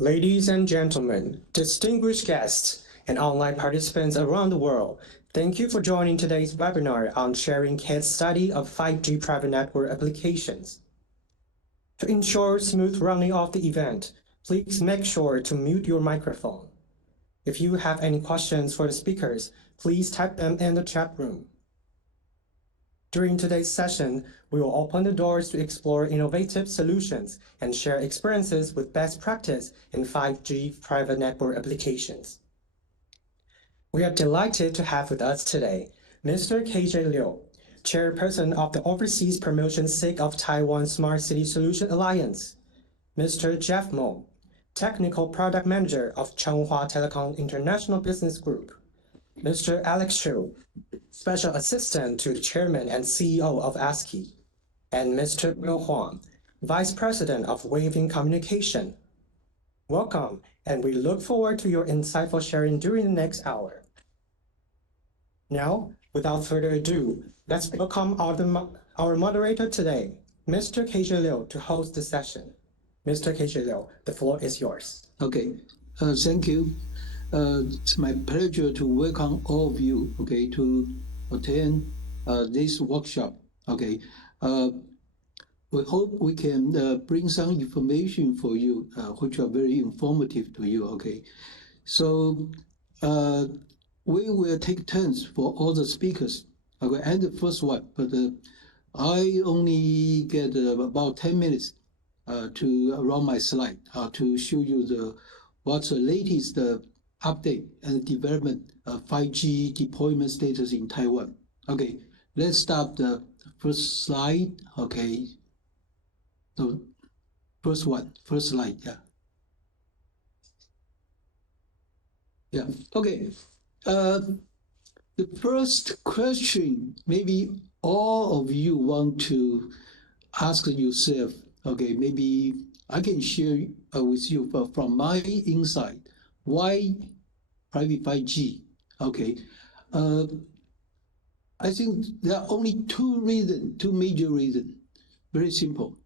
Ladies and gentlemen, distinguished guests, and online participants around the world, thank you for joining today's webinar on sharing case study of 5G private network applications. To ensure smooth running of the event, please make sure to mute your microphone. If you have any questions for the speakers, please type them in the chat room. During today's session, we will open the doors to explore innovative solutions and share experiences with best practice in 5G private network applications. We are delighted to have with us today Mr. KJ Liu, Chairperson of the Overseas Promotion SIG of Taiwan Smart City Solution Alliance, Mr. Jeff Mo, Technical Product Manager of Changhua Telecom International Business Group, Mr. Alex Chu, Special Assistant to the Chairman and CEO of ASCII, and Mr. Will Huang, Vice President of Waving Communication. Welcome, and we look forward to your insightful sharing during the next hour. Now, without further ado, let's welcome our moderator today, Mr. KJ Liu, to host the session. Mr. KJ Liu, the floor is yours. Okay, thank you. It's my pleasure to welcome all of you, okay, to attend this workshop, okay. We hope we can bring some information for you, which are very informative to you, okay. So we will take turns for all the speakers. Okay, and the first one, but I only get about 10 minutes to run my slide to show you what's the latest update and development of 5G deployment status in Taiwan. Okay, let's start the first slide. Okay, so first slide, yeah. Yeah, okay. The first question, maybe all of you want to ask yourself, okay, maybe I can share with you from my insight, why private 5G? Okay, I think there are only two major reasons. Very simple.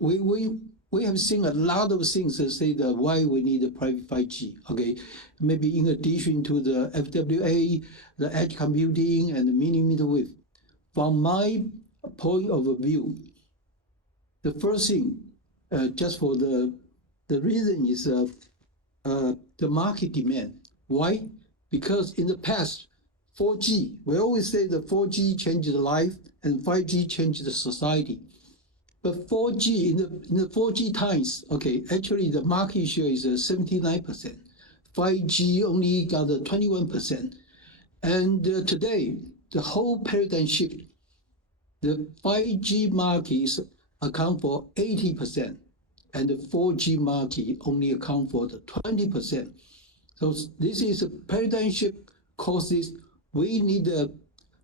We have seen a lot of things that say that why we need a private 5G. Okay, maybe in addition to the FWA, the edge computing, and the millimeter wave. From my point of view, the first thing, just for the reason is the market demand. Why? Because in the past, 4G, we always say that 4G changed the life and 5G changed the society. But 4G, in the 4G times, okay, actually the market share is 79%. 5G only got 21%. And today, the whole paradigm shift. The 5G markets account for 80%, and the 4G market only account for the 20%. So this is a paradigm shift causes we need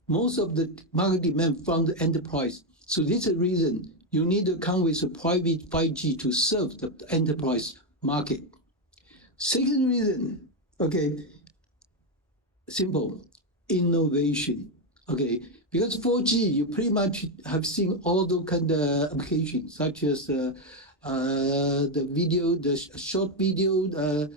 most of the market demand from the enterprise. So this is the reason you need to come with a private 5G to serve the enterprise market. Second reason, okay, simple, innovation, okay. Because 4G, you pretty much have seen all those kind of applications, such as the video, the short video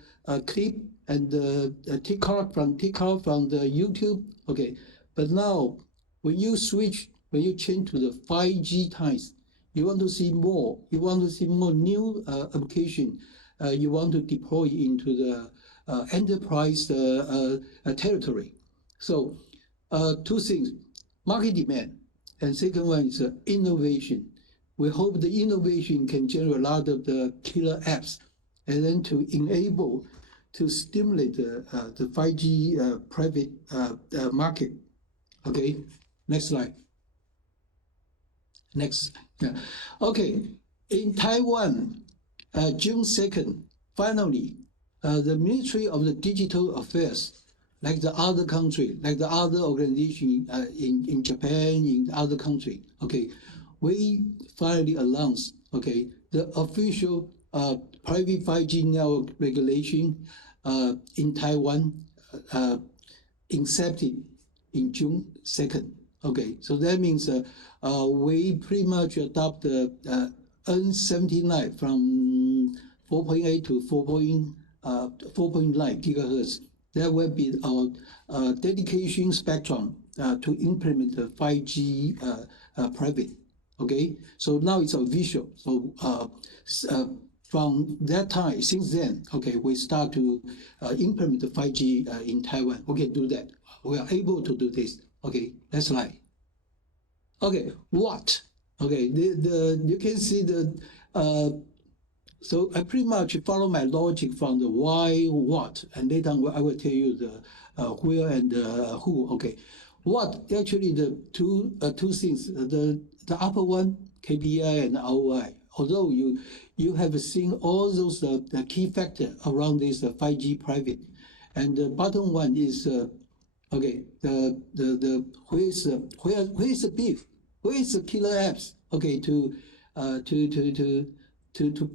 clip, and the TikTok from the YouTube. Okay, but now when you change to the 5G times, you want to see more. You want to see more new application. You want to deploy into the enterprise territory. So two things. Market demand, and second one is innovation. We hope the innovation can generate a lot of the killer apps, and then to enable, to stimulate the 5G private market. Okay, next slide. Next, yeah. Okay, in Taiwan, June 2nd, finally, the Ministry of the Digital Affairs, like the other country, like the other organization in Japan, in other country, okay, we finally announced, okay, the official private 5G network regulation in Taiwan incepted in June 2nd. Okay, so that means we pretty much adopt the N79 from 4.8 to 4.9 gigahertz. That will be our dedication spectrum to implement the 5G private. Okay, so now it's official. So from that time, since then, okay, we start to implement the 5G in Taiwan. We can do that. We are able to do this. Okay, that's right. Okay, what? Okay, you can see the so I pretty much follow my logic from the why, what, and later on I will tell you the where and who. Okay, what actually the two things. The upper one, KPI and ROI. Although you have seen all those the key factor around this 5G private, and the bottom one is okay. The where is the beef? Where is the killer apps? Okay, to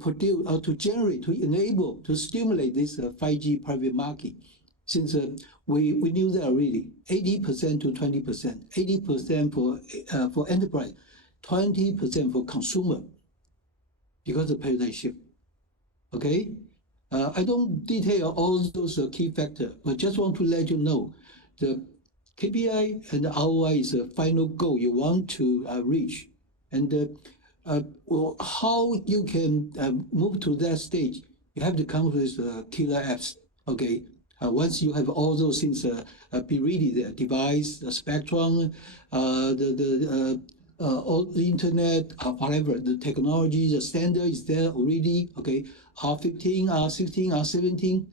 produce or to generate, to enable, to stimulate this 5G private market. Since we knew that already, 80% to 20%, 80% for enterprise, 20% for consumer, because of paradigm shift. Okay, I don't detail all those key factors, but just want to let you know the KPI and the ROI is a final goal you want to reach, and well, how you can move to that stage, you have to come with killer apps. Okay, once you have all those things, be ready: the device, the spectrum, all the internet, whatever the technology, the standard is there already. Okay, R15, R16, R17,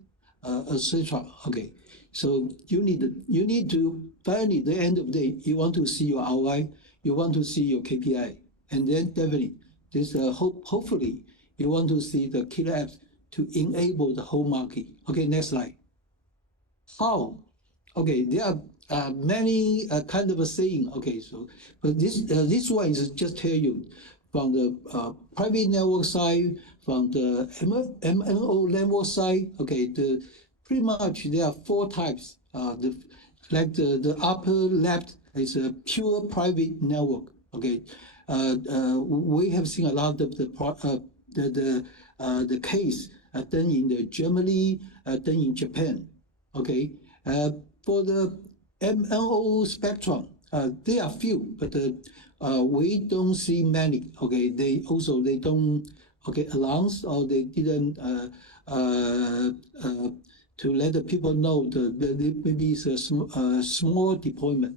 etc. Okay, so you need to finally, at the end of the day, you want to see your ROI, you want to see your KPI. And then definitely, this hopefully you want to see the killer apps to enable the whole market. Okay, next slide. How? Okay, there are many kind of a saying. Okay, so but this one is just tell you from the private network side, from the MNO network side. Okay, pretty much there are four types. The upper left is a pure private network. Okay, we have seen a lot of the case done in Germany, done in Japan. Okay, for the MNO spectrum, there are few, but we don't see many. Okay, they don't announce, or they didn't to let the people know maybe it's a small deployment.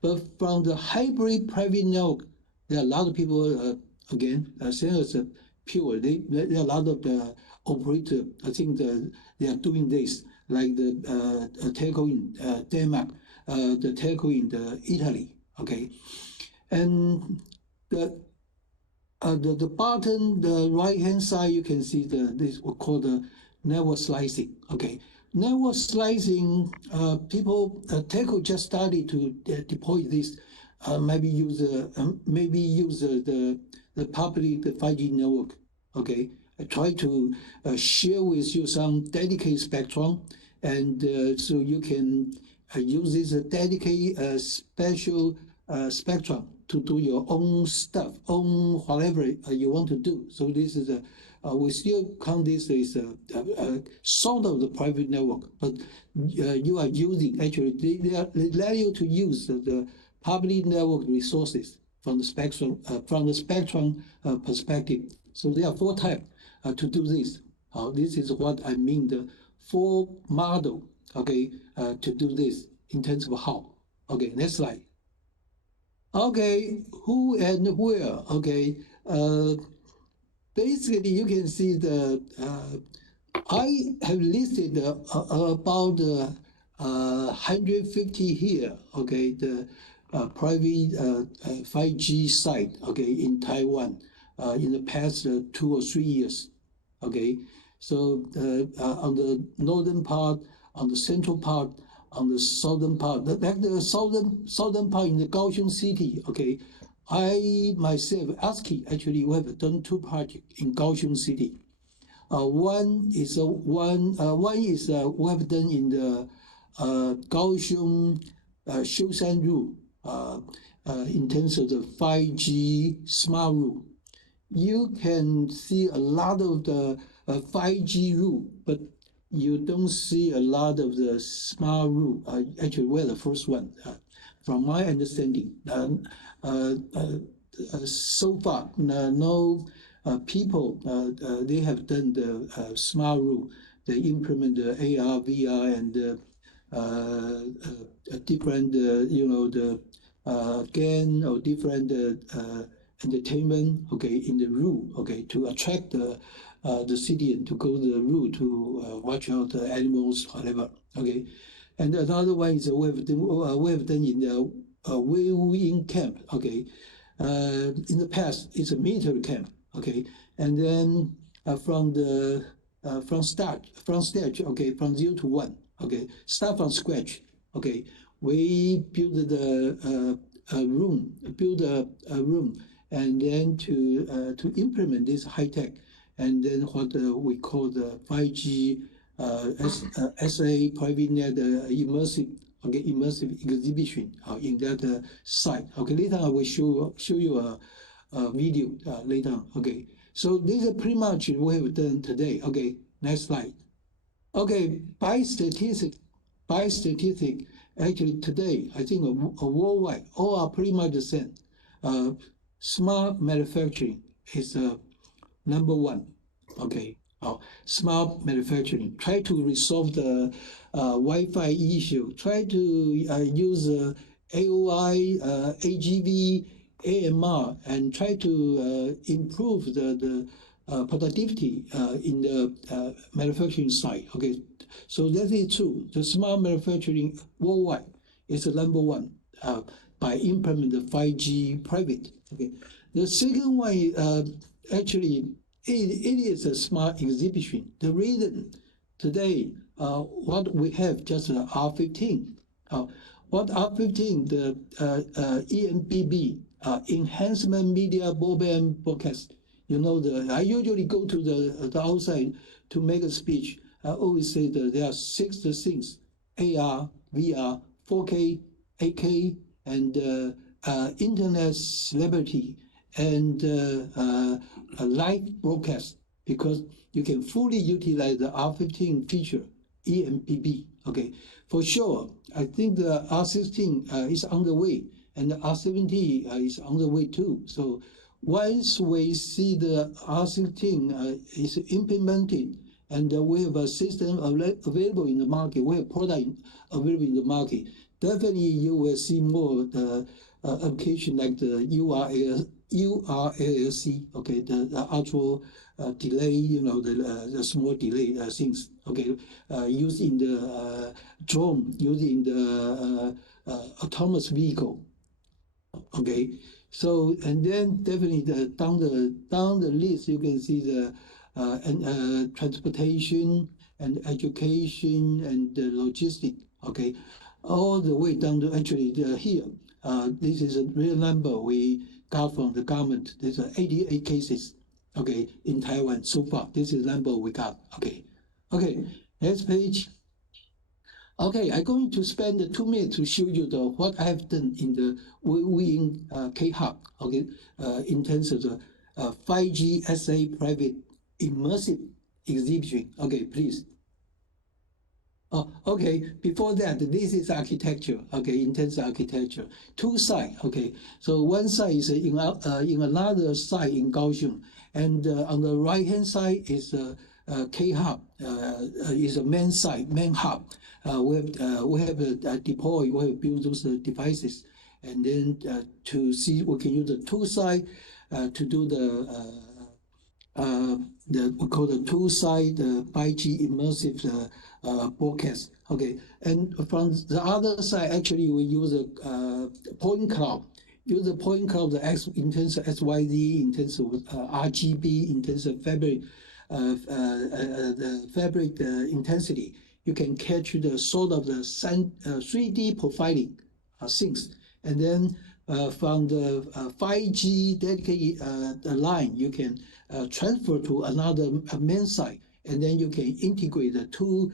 But from the hybrid private network, there are a lot of people, again, saying it's pure. There are a lot of the operator, I think they are doing this, like the telco in Denmark, the telco in Italy, okay? And the bottom, the right-hand side, you can see this we call the network slicing, okay? Network slicing, people, telco just started to deploy this, maybe use the public, the 5G network, okay? I try to share with you some dedicated spectrum, and so you can use this dedicated special spectrum to do your own stuff, own whatever you want to do. So this is we still count this as sort of the private network, but you are using, actually, they allow you to use the public network resources from the spectrum perspective. So there are four types to do this. This is what I mean, the four model, okay, to do this in terms of how. Okay, next slide. Okay, who and where? Okay, basically you can see I have listed about 150 here. Okay, the private 5G site. Okay, in Taiwan, in the past 2 or 3 years. Okay, so on the northern part, on the central part, on the southern part, like the southern part in the Kaohsiung city. Okay, I myself, ASCII, actually, we have done 2 projects in Kaohsiung city. One is we have done in the Kaohsiung Xiushan in terms of the 5G smart room. You can see a lot of the 5G rule, but you don't see a lot of the smart rule. Actually, we're the first one, from my understanding. So far, no people they have done the smart rule. They implement the AR, VR, and different, the game or different entertainment, okay, in the room, okay, to attract the citizen to go to the room to watch out the animals, whatever, okay. And another one is we have done in the Wei camp, okay. In the past, it's a military camp, okay, and then from stage, okay, from 0 to 1, okay, start from scratch, okay. We build build a room, and then to implement this high tech, and then what we call the 5G SA private net immersive. Okay, immersive exhibition in that site. Okay, later I will show you a video later on. Okay, so this is pretty much what we have done today. Okay, next slide. Okay, by statistic, actually today I think worldwide all are pretty much the same. Smart manufacturing is number one. Okay, smart manufacturing. Try to resolve the Wi-Fi issue. Try to use AOI, AGV, AMR, and try to improve the productivity in the manufacturing side. Okay, so that is true. The smart manufacturing worldwide is the number one by implementing the 5G private. Okay, the second one actually it is a smart exhibition. The reason today what we have just R15. What R15, the EMBB, enhancement media broadband broadcast. I usually go to the outside to make a speech. I always say that there are 6 things: AR, VR, 4K, 8K, and internet celebrity, and a live broadcast, because you can fully utilize the R15 feature, EMBB. Okay, for sure. I think the R16 is on the way, and the R17 is on the way too. So once we see the R16 is implemented, and we have a system available in the market, we have product available in the market, definitely you will see more the application like the URLC, okay, the ultra delay, the small delay things, okay, used in the drone, used in the autonomous vehicle, okay. So, and then definitely down the list, you can see the transportation and education and the logistics, okay, all the way down to actually here. This is a real number we got from the government. There's 88 cases, okay, in Taiwan so far. This is the number we got, okay. Okay, next page. Okay, I'm going to spend 2 minutes to show you what I have done in the Wing K-Hub, okay, in terms of the 5G SA private immersive exhibition. Okay, please. Oh, okay, before that, this is architecture, okay, in terms of architecture. 2 sides, okay. So one side is in another site in Kaohsiung, and on the right-hand side is K-Hub, is a main site, main hub. We have deployed, we have built those devices, and then to see, we can use the 2 sides to do we call the 2-side 5G immersive broadcast. Okay, and from the other side, actually, we use a point cloud. Use the point cloud in terms of SYD, in terms of RGB, in terms of fabric, the fabric intensity. You can catch the sort of the 3D profiling things, and then from the 5G dedicated line, you can transfer to another main site, and then you can integrate the two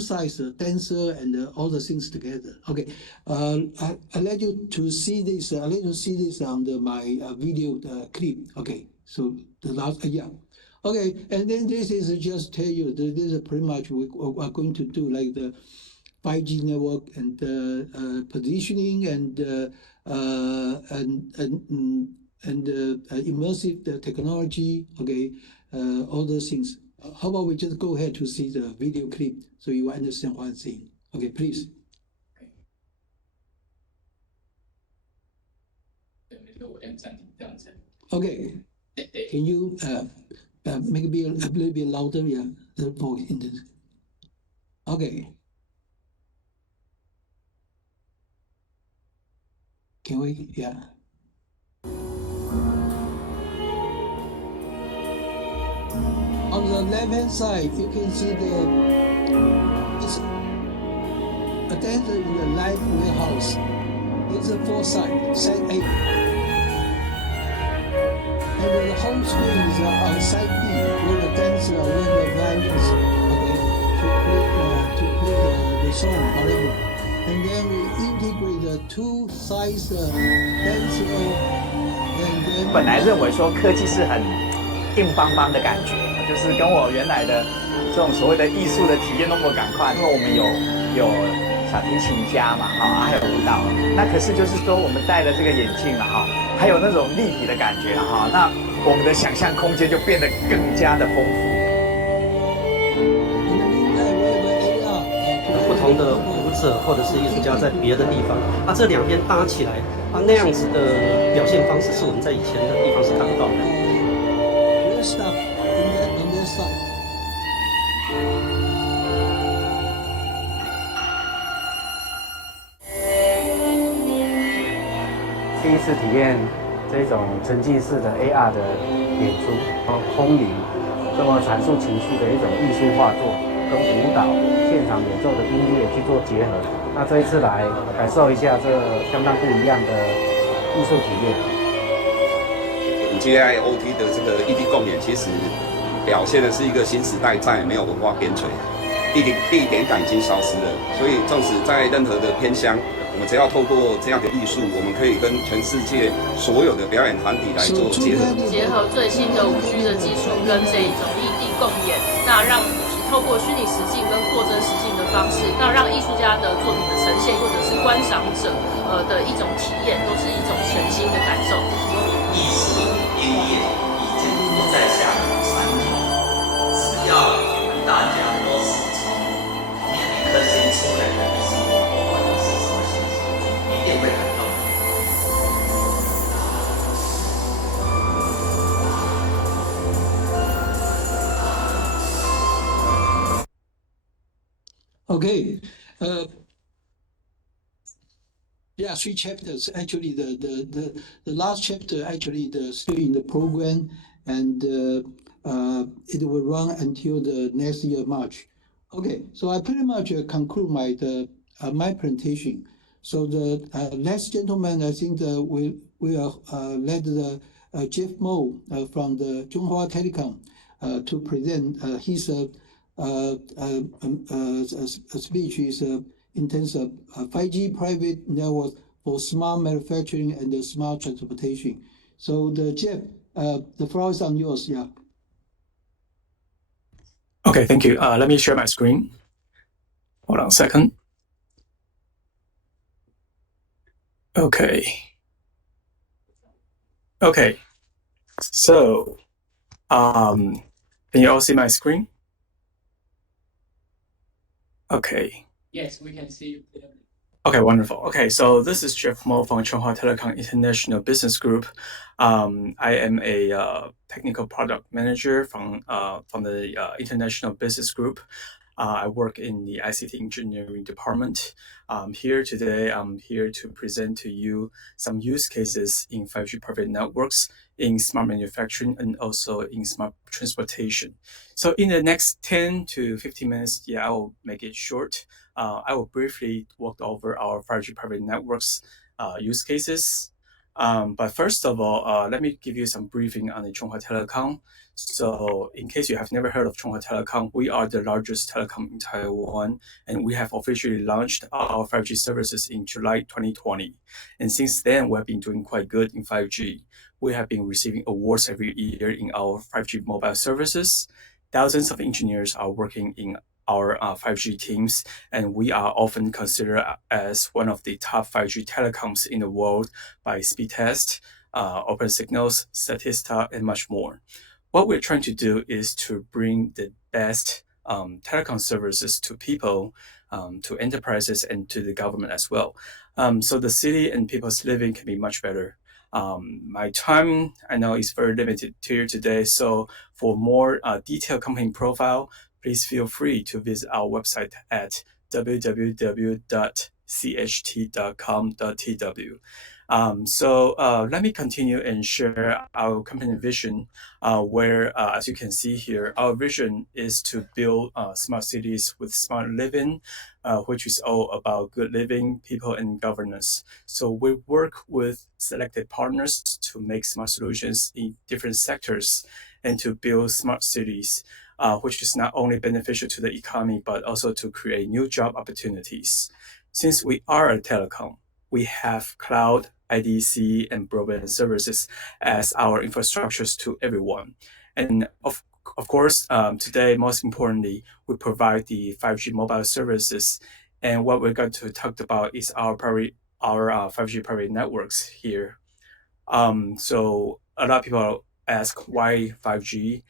sides, denser and all the things together. Okay, I let you to see this. I let you see this on my video clip. Okay, so the last Okay, and then this is just tell you that this is pretty much we are going to do like the 5G network and positioning and immersive technology. Okay, all those things. How about we just go ahead to see the video clip so you understand what I'm saying? Okay, please. Okay, can you make it be a little bit louder? Yeah, the voice in the. Okay. Can we? Yeah. On the left-hand side, you can see it's attached in the light warehouse. It's a four side, side A. And the whole screen is on side B, where the dancer with the violins, okay, to play the song, whatever. And then we integrate the two sides dancer and then. 本来认为说科技是很硬邦邦的感觉，就是跟我原来的这种所谓的艺术的体验那么赶快，因为我们有小提琴家嘛，还有舞蹈。那可是就是说我们戴了这个眼镜了哈，还有那种立体的感觉了哈，那我们的想象空间就变得更加的丰富。不同的舞者或者是艺术家在别的地方，这两边搭起来，那样子的表现方式是我们在以前的地方是看不到的。第一次体验这种沉浸式的 AR 的演出，空灵，这么阐述情绪的一种艺术画作，跟舞蹈、现场演奏的音乐去做结合。那这一次来感受一下这相当不一样的艺术体验。GIoT 的这个异地共演，其实表现的是一个新时代在没有文化边陲，地点感已经消失了。所以，纵使在任何的偏乡，我们只要透过这样的艺术，我们可以跟全世界所有的表演团体来做结合。结合最新的5G 的技术跟这一种异地共演，那让透过虚拟实境跟扩增实境的方式，那让艺术家的作品的呈现，或者是观赏者的一种体验，都是一种全新的感受。艺术音乐已经不再像传统，只要我们大家都是从每一颗心出来的艺术，不管是什么形式，一定会感动。Okay. Yeah, 3 chapters. Actually, the last chapter actually still in the program, and it will run until the next year March. Okay, so I pretty much conclude my presentation. So the next gentleman, I think we will let Jeff Mo from the Chunghwa Telecom to present his speech is in terms of 5G private network for smart manufacturing and smart transportation. So Jeff, the floor is on yours. Yeah. Okay, thank you. Let me share my screen. Hold on a second. Okay. Okay. So, can you all see my screen? Okay. Yes, we can see you clearly. Okay, wonderful. Okay, so this is Jeff Mo from Chunghwa Telecom International Business Group. I am a technical product manager from the International Business Group. I work in the ICT engineering department. Here today, I'm here to present to you some use cases in 5G private networks, in smart manufacturing, and also in smart transportation. So in the next 10 to 15 minutes, I will make it short. I will briefly walk over our 5G private networks use cases. But first of all, let me give you some briefing on the Chunghwa Telecom. So in case you have never heard of Chunghwa Telecom, we are the largest telecom in Taiwan, and we have officially launched our 5G services in July 2020. And since then, we have been doing quite good in 5G. we have been receiving awards every year in our 5G mobile services. Thousands of engineers are working in our 5G teams, and we are often considered as one of the top 5G telecoms in the world by Speedtest, Open Signals, Statista, and much more. What we're trying to do is to bring the best telecom services to people, to enterprises, and to the government as well. So the city and people's living can be much better. My time, I know, is very limited here today. So for more detailed company profile, please feel free to visit our website at www.cht.com.tw. Let me continue and share our company vision, where, as you can see here, our vision is to build smart cities with smart living, which is all about good living, people, and governance. So we work with selected partners to make smart solutions in different sectors and to build smart cities, which is not only beneficial to the economy, but also to create new job opportunities. Since we are a telecom, we have cloud, IDC, and broadband services as our infrastructures to everyone. And of course, today, most importantly, we provide the 5G mobile services. And what we're going to talk about is our 5G private networks here. So a lot of people ask why 5G.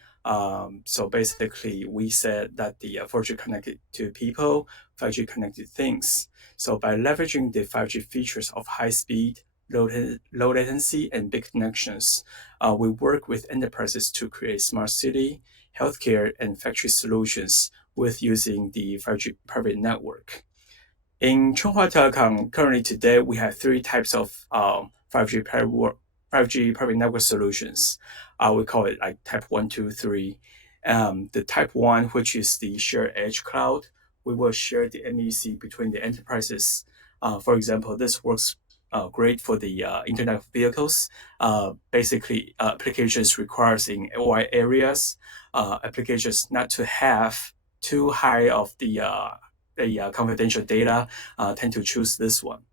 So basically, we said that the 4G connected to people, 5G connected things. So by leveraging the 5G features of high speed, low latency, and big connections, we work with enterprises to create smart city, healthcare, and factory solutions with using the 5G private network. In Chunghwa Telecom, currently today, we have three types of 5G private network solutions. We call it like type 1, 2, 3. The type 1, which is the shared edge cloud, we will share the MEC between the enterprises. For example, this works great for the Internet of Vehicles. Basically, applications requires in wide areas, applications not to have too high of the confidential data tend to choose this one.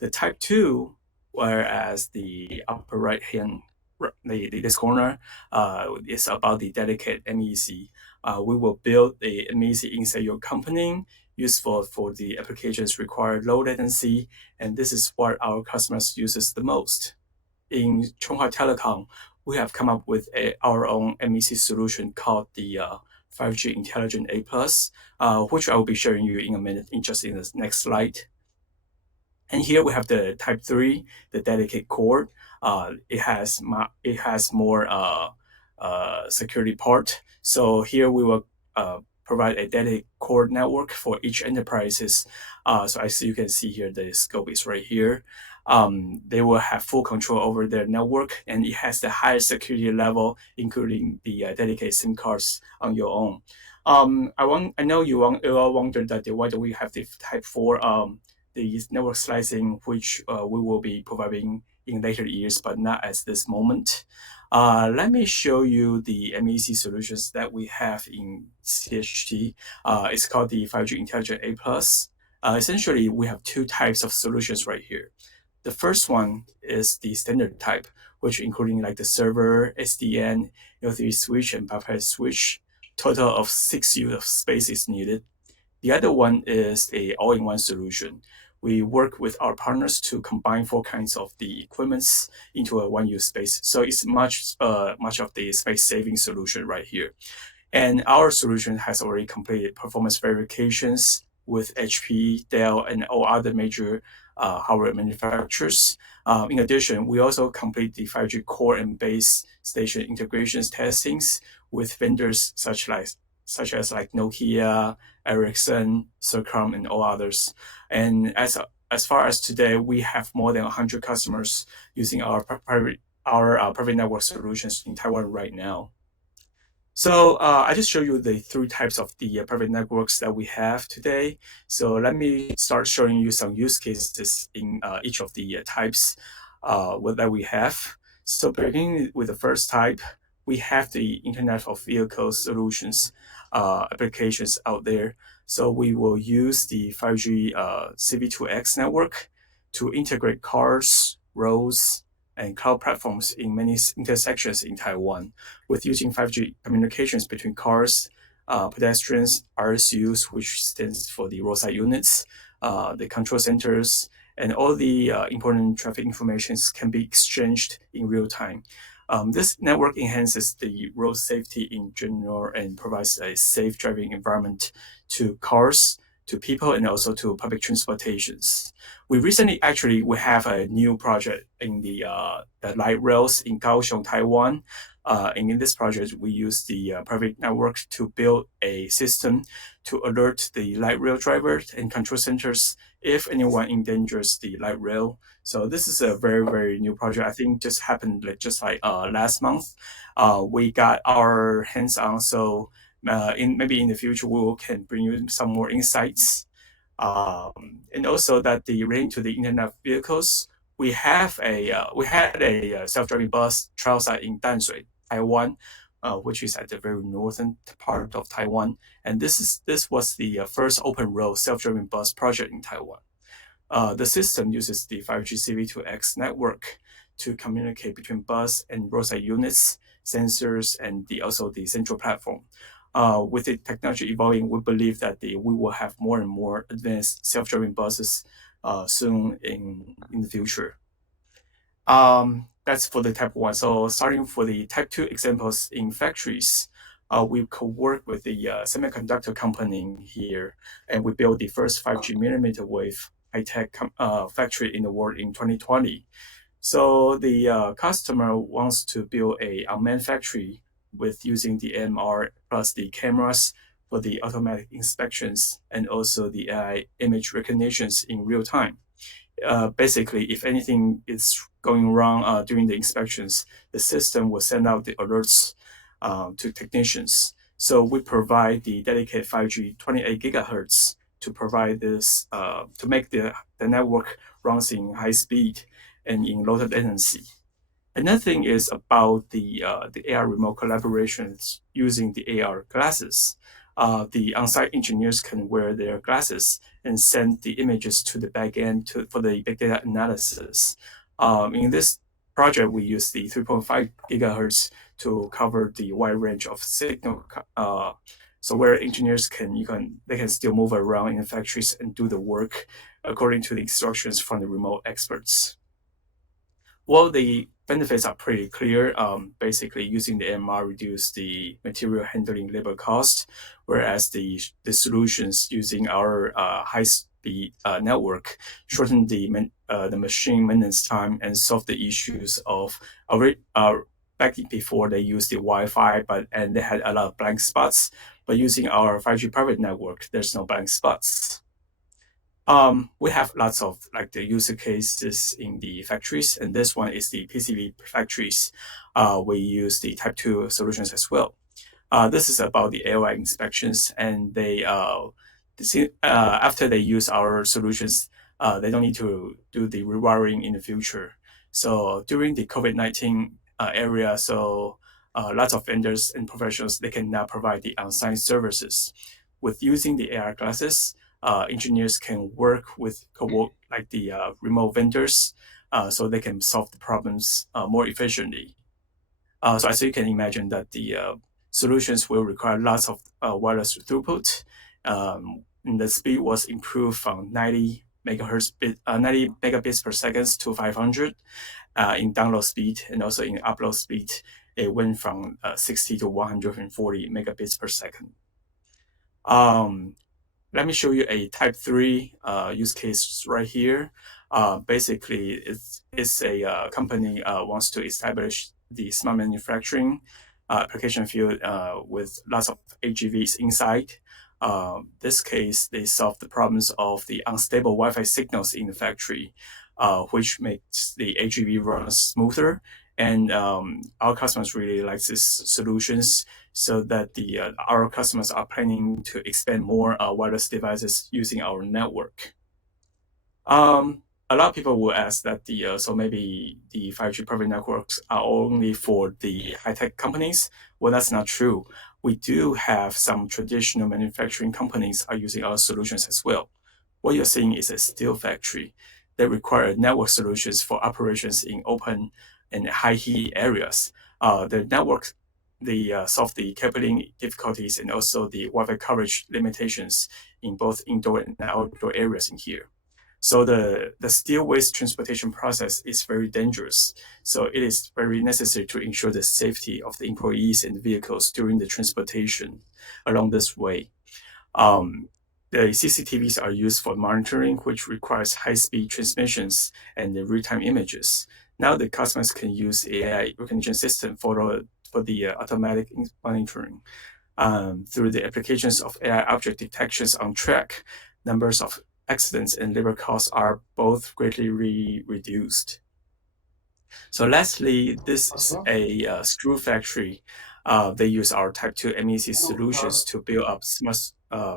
The type 2, whereas the upper right hand, this corner, is about the dedicated MEC. We will build the MEC inside your company, useful for the applications require low latency, and this is what our customers uses the most. In Chunghwa Telecom, we have come up with our own MEC solution called the 5G Intelligent A+, which I will be sharing you in a minute, just in the next slide. And here we have the type 3, the dedicated core. It has more security part. So here we will provide a dedicated core network for each enterprises. So as you can see here, the scope is right here. They will have full control over their network, and it has the highest security level, including the dedicated SIM cards on your own. I know you all wondered that why do we have the type 4 the network slicing, which we will be providing in later years, but not at this moment. Let me show you the MEC solutions that we have in CHT. It's called the 5G Intelligent A+. Essentially, we have two types of solutions right here. The first one is the standard type, which including like the server, SDN, L3 switch, and bypass switch. Total of 6 units of space is needed. The other one is a all-in-one solution. We work with our partners to combine 4 kinds of the equipments into a one-use space. So it's much of the space-saving solution right here. And our solution has already completed performance verifications with HP, Dell, and all other major hardware manufacturers. In addition, we also complete the 5G core and base station integrations testings with vendors such as like Nokia, Ericsson, Circom, and all others. And as far as today, we have more than 100 customers using our private network solutions in Taiwan right now. So I just show you the 3 types of the private networks that we have today. So let me start showing you some use cases in each of the types that we have. So beginning with the first type, we have the Internet of Vehicles solutions applications out there. So we will use the 5G CV2X network to integrate cars, roads, and cloud platforms in many intersections in Taiwan, with using 5G communications between cars, pedestrians, RSUs, which stands for the roadside units, the control centers, and all the important traffic informations can be exchanged in real time. This network enhances the road safety in general and provides a safe driving environment to cars, to people, and also to public transportations. We have a new project in the light rails in Kaohsiung, Taiwan. And in this project, we use the private network to build a system to alert the light rail drivers and control centers if anyone endangers the light rail. So this is a very, very new project. I think just happened like last month. We got our hands on. So maybe in the future we can bring you some more insights. And also that relating to the Internet of Vehicles, we had a self-driving bus trial site in Danshui, Taiwan, which is at the very northern part of Taiwan. And this was the first open road self-driving bus project in Taiwan. The system uses the 5G CV2X network to communicate between bus and roadside units, sensors, and also the central platform. With the technology evolving, we believe that we will have more and more advanced self-driving buses soon in the future. That's for the type 1. So starting for the type 2 examples in factories, we co-work with the semiconductor company here, and we built the first 5G millimeter wave high-tech factory in the world in 2020. So the customer wants to build a unmanned factory with using the AMR plus the cameras for the automatic inspections and also the AI image recognitions in real time. Basically, if anything is going wrong during the inspections, the system will send out the alerts to technicians. So we provide the dedicated 5G 28 gigahertz to provide this, to make the network runs in high speed and in low latency. Another thing is about the AR remote collaborations using the AR glasses. The on-site engineers can wear their glasses and send the images to the backend for the big data analysis. In this project, we use the 3.5 gigahertz to cover the wide range of signal. So where engineers they can still move around in the factories and do the work according to the instructions from the remote experts. Well, the benefits are pretty clear. Basically, using the MR reduce the material handling labor cost, whereas the solutions using our high-speed network shorten the machine maintenance time and solve the issues of back before they used the Wi-Fi, and they had a lot of blank spots. But using our 5G private network, there's no blank spots. We have lots of the user cases in the factories, and this one is the PCB factories. We use the Type 2 solutions as well. This is about the AOI inspections, and they after they use our solutions, they don't need to do the rewiring in the future. So during the COVID-19 area, lots of vendors and professionals, they can now provide the on-site services. With using the AR glasses, engineers can work with the remote vendors, so they can solve the problems more efficiently. So as you can imagine that the solutions will require lots of wireless throughput. And the speed was improved from 90 megabits per second to 500 in download speed, and also in upload speed, it went from 60 to 140 megabits per second. Let me show you a Type 3 use case right here. Basically, it's a company wants to establish the smart manufacturing application field with lots of AGVs inside. This case, they solve the problems of the unstable Wi-Fi signals in the factory, which makes the AGV run smoother. And our customers really like these solutions, so that our customers are planning to expand more wireless devices using our network. A lot of people will ask that so maybe the 5G private networks are only for the high-tech companies. Well, that's not true. We do have some traditional manufacturing companies are using our solutions as well. What you're seeing is a steel factory. that require network solutions for operations in open and high heat areas. The network solve the cabling difficulties and also the Wi-Fi coverage limitations in both indoor and outdoor areas in here. So the steel waste transportation process is very dangerous. So it is very necessary to ensure the safety of the employees and vehicles during the transportation along this way. The CCTVs are used for monitoring, which requires high-speed transmissions and the real-time images. Now the customers can use AI recognition system for the automatic monitoring. Through the applications of AI object detections on track, numbers of accidents and labor costs are both greatly reduced. So lastly, this is a screw factory. They use our Type 2 MEC solutions to build up smart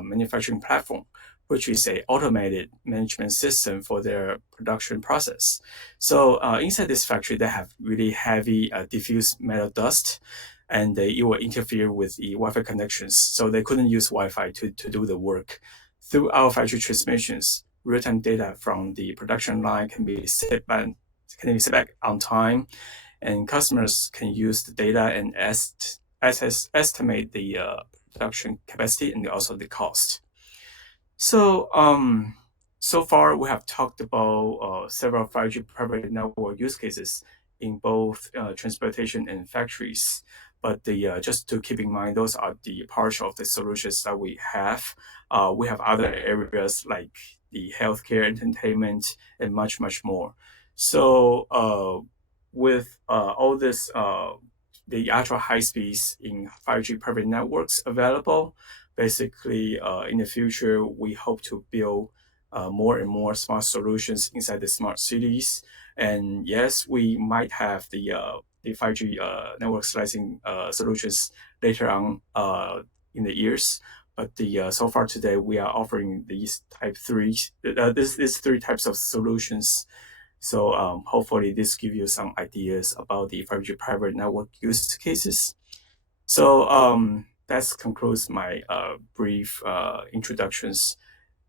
manufacturing platform, which is a automated management system for their production process. So inside this factory, they have really heavy diffuse metal dust, and it will interfere with the Wi-Fi connections. So they couldn't use Wi-Fi to do the work. Through our factory transmissions, real-time data from the production line can be set back on time, and customers can use the data and estimate the production capacity and also the cost. So so far we have talked about several 5G private network use cases in both transportation and factories. But just to keep in mind, those are the parts of the solutions that we have. We have other areas like the healthcare, entertainment, and much more. So with all this, the ultra high speeds in 5G private networks available, basically in the future, we hope to build more and more smart solutions inside the smart cities. And yes, we might have the 5G network slicing solutions later on in the years. But so far today, we are offering these these three types of solutions. So hopefully this gives you some ideas about the 5G private network use cases. So that concludes my brief introductions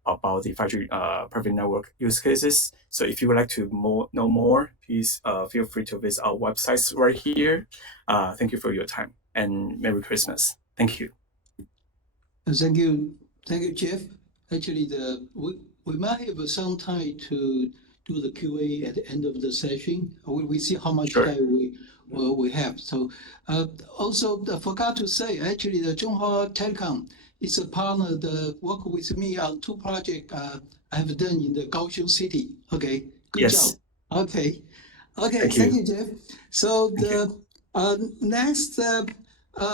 about the 5G private network use cases. So if you would like to know more, please feel free to visit our websites right here. Thank you for your time, and Merry Christmas. Thank you. Thank you, Jeff. Actually, we might have some time to do the QA at the end of the session. We see how much time we have. So also I forgot to say, actually, the Chunghwa Telecom is a partner that work with me on 2 projects I have done in the Kaohsiung city. Okay, good job. Okay, thank you, Jeff. So the next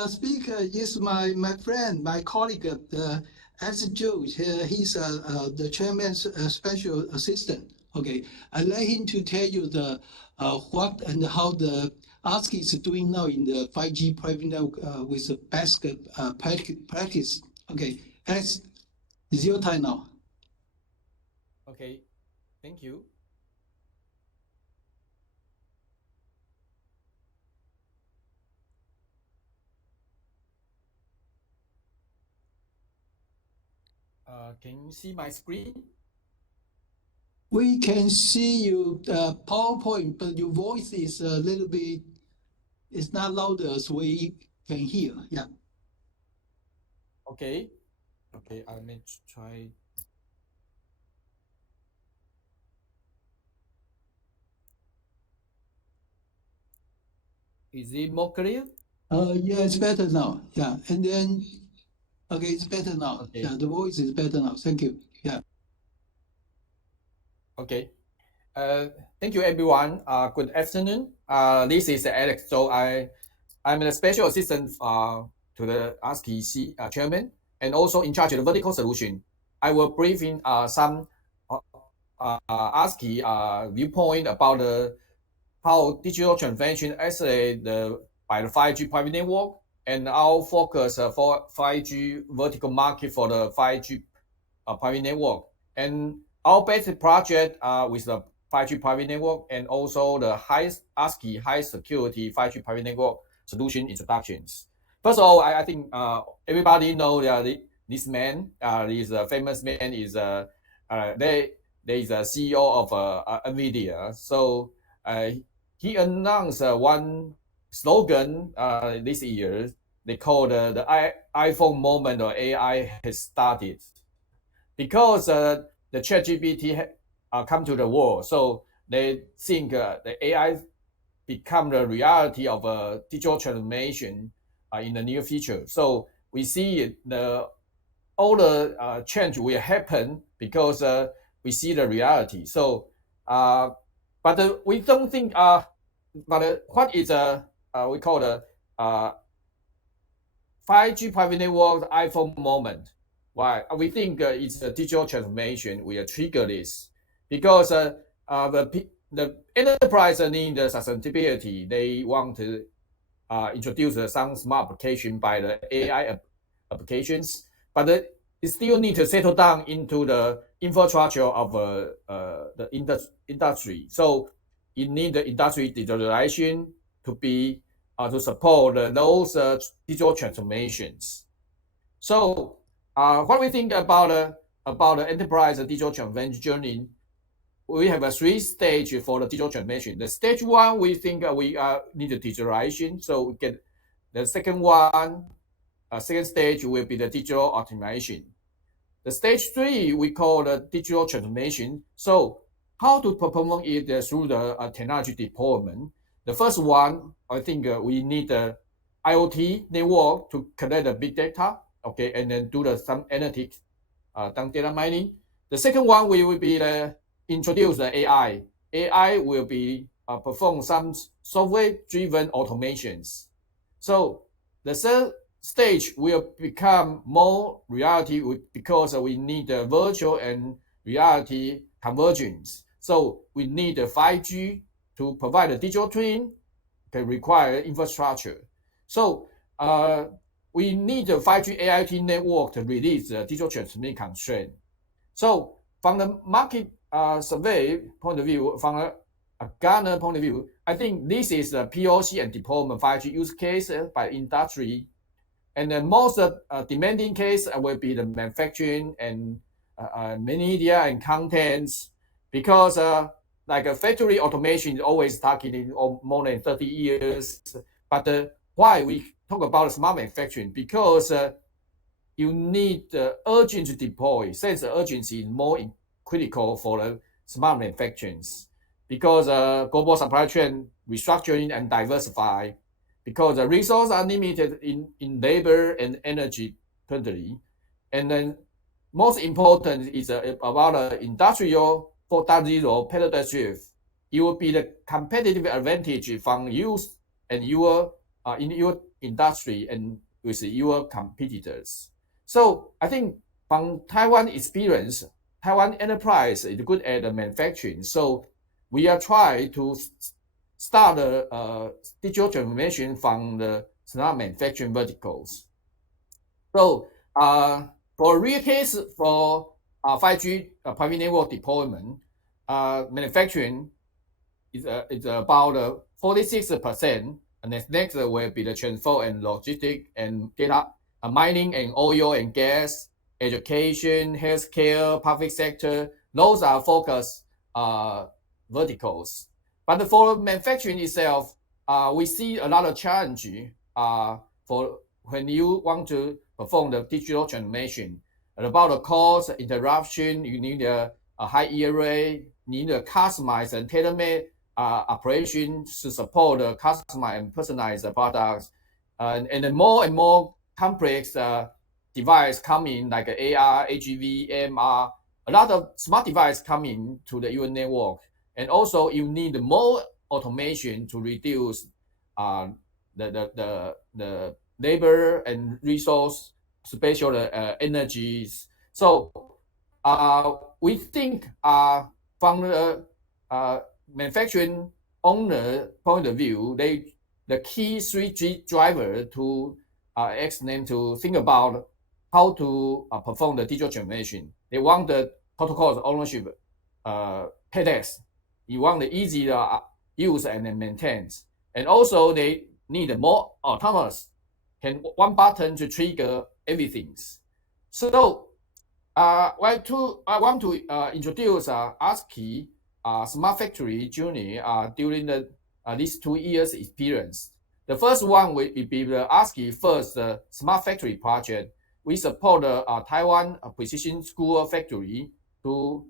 speaker is my friend, my colleague, as Joe. He's the chairman's special assistant. Okay, I'd like him to tell you the what and how the ASCII is doing now in the 5G private network with the best practice. Okay, Alex, it's your time now. Okay, thank you. Can you see my screen? We can see you PowerPoint, but your voice is a little bit, it's not loud as we can hear. Yeah. Okay, I may try. Is it more clear? Yeah, it's better now. Yeah, and then, okay, it's better now. Okay. Yeah, the voice is better now. Thank you. Yeah. Okay. Thank you, everyone. Good afternoon. This is Alex. So I'm the special assistant to the ASCII chairman, and also in charge of the vertical solution. I will brief in some ASCII viewpoint about how digital transformation accelerated by the 5G private network, and our focus for 5G vertical market for the 5G private network, and our basic project with the 5G private network, and also the ASCII high security 5G private network solution introductions. First of all, I think everybody know that this man, this famous man, is there is a CEO of NVIDIA. So he announced one slogan this year. They call the iPhone moment, or AI has started, because the ChatGPT come to the world. So they think the AI become the reality of a digital transformation in the near future. So we see all the change will happen because we see the reality. So, but we don't think. But what is we call the 5G private network iPhone moment? Why? We think it's a digital transformation will trigger this, because the enterprise need the sustainability. They want to introduce some smart application by the AI applications, but it still need to settle down into the infrastructure of the industry. So it need the industry digitalization to be to support those digital transformations. So what we think about the enterprise digital transformation journey, we have a 3 stage for the digital transformation. The stage 1, we think we need the digitalization. So we get the second one. Second stage will be the digital automation. The stage 3 we call the digital transformation. So how to perform it through the technology deployment. The first one, I think we need the IoT network to collect the big data, okay, and then do some analytics, done data mining. The second one will be introduce the AI. AI will be perform some software-driven automations. So the third stage will become more reality because we need the virtual and reality convergence. So we need the 5G to provide a digital twin, can require infrastructure. So we need the 5G AIoT network to release the digital transformation constraint. So from the market survey point of view, from a Gartner point of view, I think this is a POC and deployment 5G use case by industry. And the most demanding case will be the manufacturing and media and contents, because like a factory automation is always targeting more than 30 years. But why we talk about smart manufacturing? Because you need urgent to deploy. Since the urgency is more critical for the smart manufacturing, because global supply chain restructuring and diversify, because the resources are limited in labor and energy currently. And then most important is about industrial 4.0 paradigm shift. It will be the competitive advantage from you and your in your industry and with your competitors. So I think from Taiwan experience, Taiwan enterprise is good at manufacturing. So we are trying to start the digital transformation from the smart manufacturing verticals. So for real case for 5G private network deployment, manufacturing is about 46%, and next will be the transport and logistics and data mining and oil and gas, education, healthcare, public sector. Those are focus verticals. But for manufacturing itself, we see a lot of challenge for when you want to perform the digital transformation. About the cost, interruption, you need a high ERA, you need a customized and tailor-made operation to support the customized and personalized products. And then more and more complex device coming like AR, AGV, AMR, a lot of smart device coming to the UN network. And also you need more automation to reduce the labor and resource, spatial energies. So we think from the manufacturing owner point of view, the key 3G driver to ask them to think about how to perform the digital transformation. They want the total cost of ownership payback. You want the easy use and maintain. And also they need more autonomous, can one button to trigger everything. So I want to introduce ASCII Smart Factory journey during these 2 years experience. The first one will be the ASCII first Smart Factory project. We support the Taiwan Precision School Factory to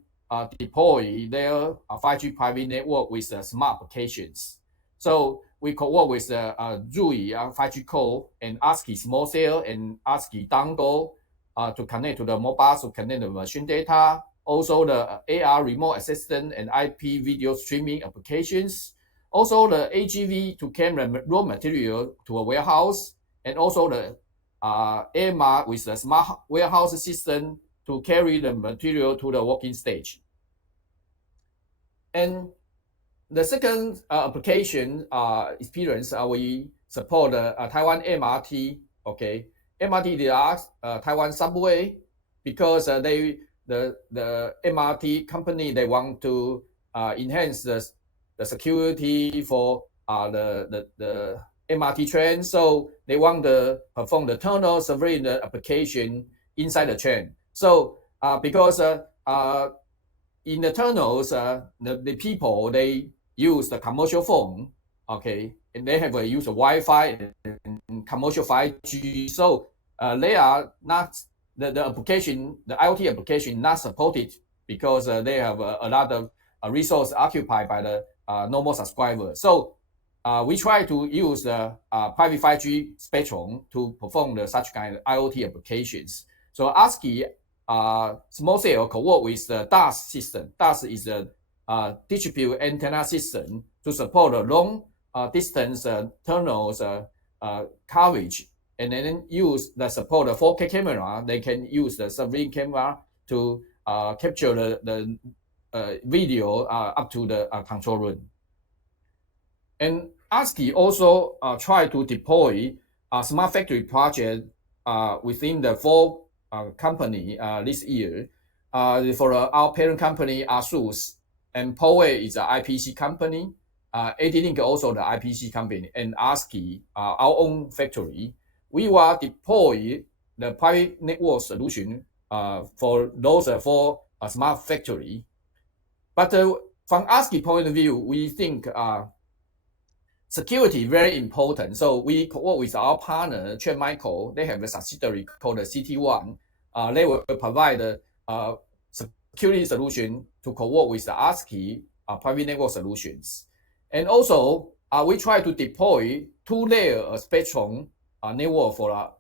deploy their 5G private network with smart applications. So we co-work with Rui 5G Core and ASCII Small Cell and ASCII Dongle to connect to the mobile, to connect the machine data, also the AR remote assistant and IP video streaming applications, also the AGV to carry raw material to a warehouse, and also the AMR with the smart warehouse system to carry the material to the working stage. And the second application experience, we support Taiwan MRT. Okay, MRT they are Taiwan subway because the MRT company they want to enhance the security for the MRT train, so they want to perform the tunnel surveillance application inside the train. So because in the tunnels, the people they use the commercial phone, okay, and they have use Wi-Fi and commercial 5G. So they are not the application, the IoT application not supported because they have a lot of resource occupied by the normal subscribers. So we try to use the private 5G spectrum to perform such kind of IoT applications. So ASCII Small Cell co-work with the DAS system. DAS is a distributed antenna system to support the long distance tunnels coverage, and then use the support the 4K camera. They can use the surveillance camera to capture the video up to the control room. And ASCII also try to deploy a smart factory project within the 4 company this year. For our parent company ASUS, and Poway is an IPC company, AD-Link also the IPC company, and ASCII our own factory. We will deploy the private network solution for those 4 smart factory. But from ASCII point of view, we think security very important. So we work with our partner, Trend Micro. They have a subsidiary called the City One. They will provide a security solution to co-work with the ASCII private network solutions. And also, we try to deploy 2-layer spectrum network for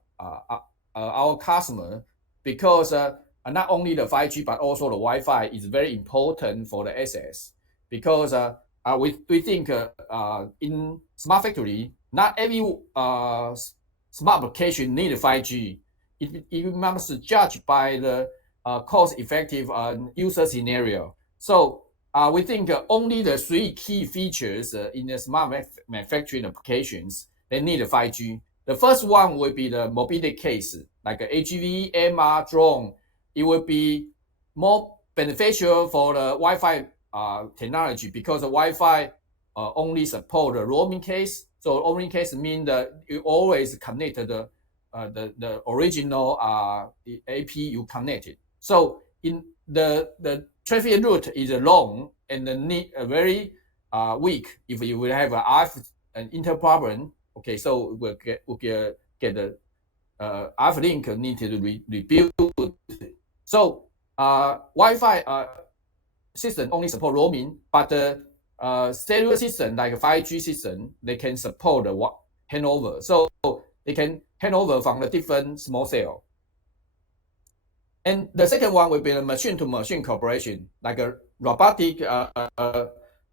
our customer, because not only the 5G but also the Wi-Fi is very important for the access. Because we think in smart factory, not every smart application need 5G. It must judge by the cost-effective user scenario. So we think only the 3 key features in the smart manufacturing applications, they need 5G. The first one will be the mobility case, like AGV, AMR, drone. It will be more beneficial for the Wi-Fi technology, because the Wi-Fi only support the roaming case. So roaming case means that you always connect the original AP you connected. So in the traffic route is long and the need very weak. If you will have an inter problem, okay, so we'll get the RF link need to rebuild. So Wi-Fi system only support roaming, but the stereo system like 5G system, they can support the handover. So they can hand over from the different small cell. And the second one will be the machine-to-machine cooperation, like a robotic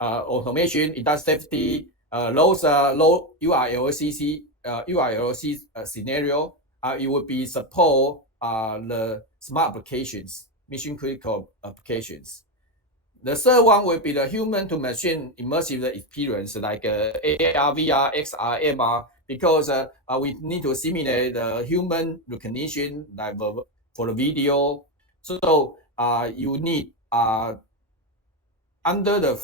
automation, industrial safety, those low URLC scenario. It will be support the smart applications, mission critical applications. The third one will be the human-to-machine immersive experience, like AR, VR, XR, MR, because we need to simulate the human recognition, like for the video. So you need under the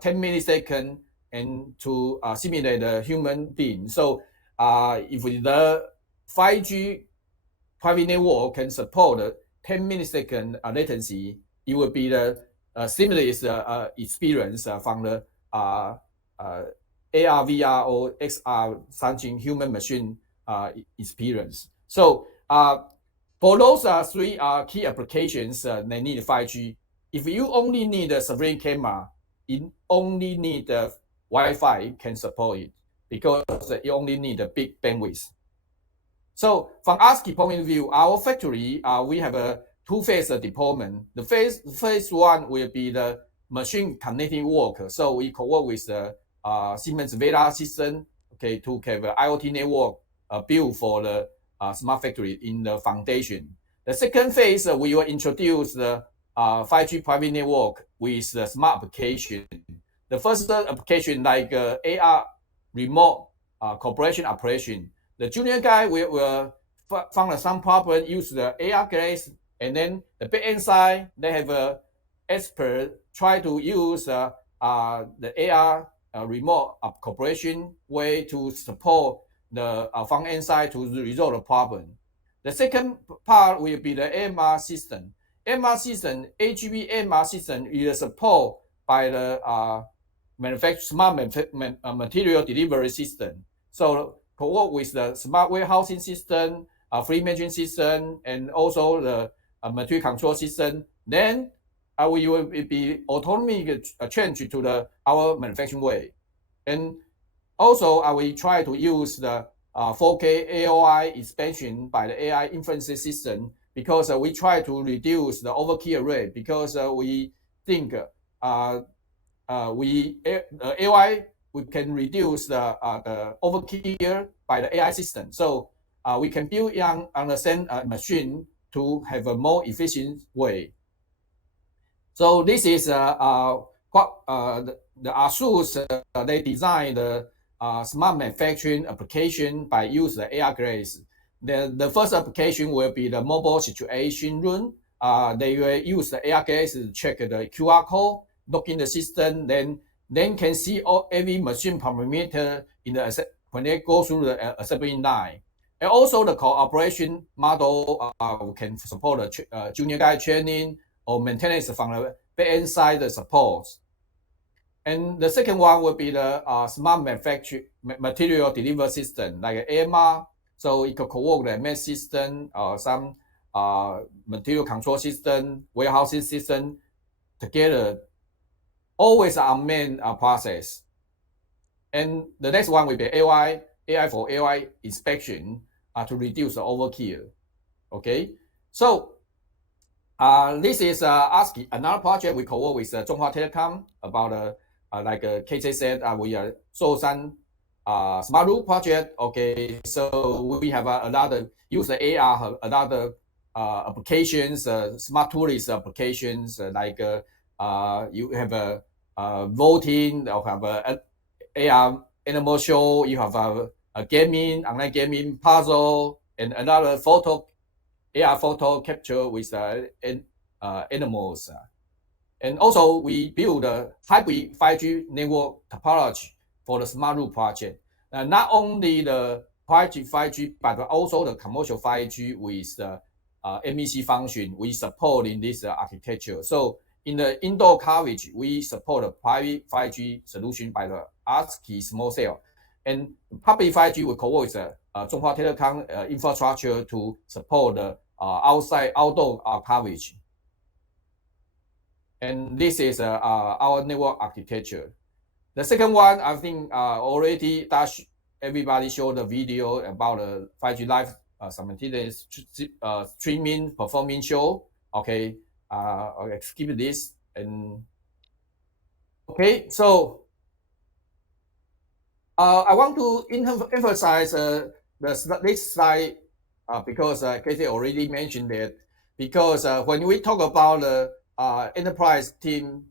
10 milliseconds and to simulate the human being. So if the 5G private network can support 10 millisecond latency, it will be the seamless experience from the AR, VR, or XR something human machine experience. So for those three key applications, they need 5G. If you only need a surveillance camera, you only need the Wi-Fi can support it because you only need a big bandwidth. So from ASCII point of view, our factory, we have a two-phase deployment. The phase one will be the machine connecting work. So we co-work with the Siemens Veda system, okay, to have an IoT network built for the smart factory in the foundation. The second phase, we will introduce the 5G private network with the smart application. The first application like AR remote corporation operation. The junior guy will found some problem, use the AR glass, and then the back-end side, they have a expert try to use the AR remote corporation way to support the front-end side to resolve the problem. The second part will be the AMR system. AMR system, AGV AMR system is supported by the smart material delivery system. So co-work with the smart warehousing system, fleet management system, and also the material control system. Then we will be autonomy change to our manufacturing way. And also we try to use the 4K AOI expansion by the AI inference system because we try to reduce the overkill rate because we think AI we can reduce the overkill by the AI system. So we can build on the same machine to have a more efficient way. So this is what the ASUS they designed the smart manufacturing application by use the AR glass. The first application will be the mobile situation room. They will use the AR glass to check the QR code, look in the system, then can see every machine parameter in the when they go through the assembly line. And also the cooperation model can support the junior guy training or maintenance from the back-end side support. And the second one will be the smart material delivery system, like AMR. So it could co-work the MES system or some material control system, warehousing system together, always unmanned process. And the next one will be AI for AI inspection to reduce the overkill. Okay, so this is ASCII, another project we co-work with Chunghwa Telecom about like KJ said, we are Shousan smart roof project. Okay, so we have another use the AR, another applications, smart tourist applications like you have a voting, you have a AR animal show, you have a gaming, online gaming, puzzle, and another AR photo capture with animals. And also we build a hybrid 5G network topology for the smart roof project. Not only the 5G, but also the commercial 5G with the MEC function we support in this architecture. So in the indoor coverage, we support a private 5G solution by the ASCII small cell. And public 5G will co-work with Chunghwa Telecom infrastructure to support the outdoor coverage. And this is our network architecture. The second one, I think already everybody showed the video about the 5G live simultaneous streaming performing show. Okay, I'll skip this. And okay, so I want to emphasize this slide because Katie already mentioned that. Because when we talk about the enterprise team,